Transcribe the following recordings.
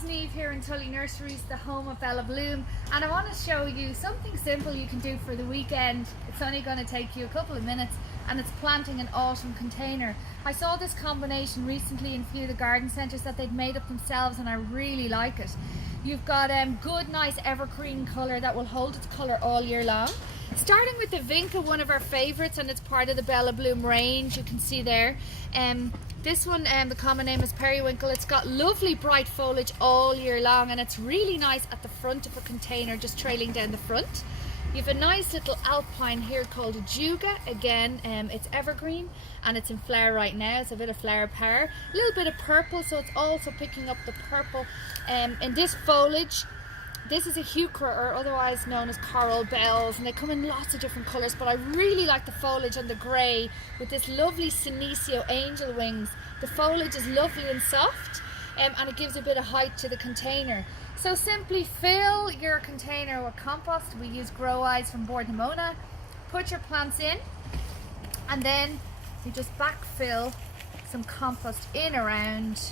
it's Niamh here in Tully Nurseries, the home of Bella Bloom, and I want to show you something simple you can do for the weekend. It's only going to take you a couple of minutes, and it's planting an autumn container. I saw this combination recently in a few of the garden centres that they'd made up themselves, and I really like it. You've got good, nice evergreen colour that will hold its colour all year long. Starting with the Vinca, one of our favourites, and it's part of the Bella Bloom range, you can see there. This one, the common name is Periwinkle. It's got lovely bright foliage all year long, and it's really nice at the front of a container, just trailing down the front. You have a nice little alpine here called a Juga. Again, it's evergreen and it's in flower right now. It's a bit of flower power. A little bit of purple, so it's also picking up the purple. In this foliage, this is a heuchera, or otherwise known as coral bells, and they come in lots of different colours, but I really like the foliage and the grey with this lovely Senecio angel wings. The foliage is lovely and soft, and it gives a bit of height to the container. So simply fill your container with compost. We use Grow Eyes from Bord na Móna. Put your plants in, and then you just backfill some compost in around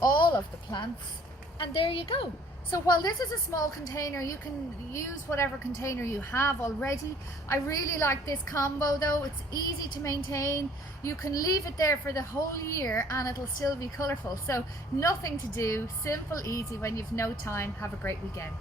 all of the plants. And there you go. So while this is a small container, you can use whatever container you have already. I really like this combo though. It's easy to maintain. You can leave it there for the whole year and it'll still be colourful. So nothing to do, simple, easy when you've no time. Have a great weekend.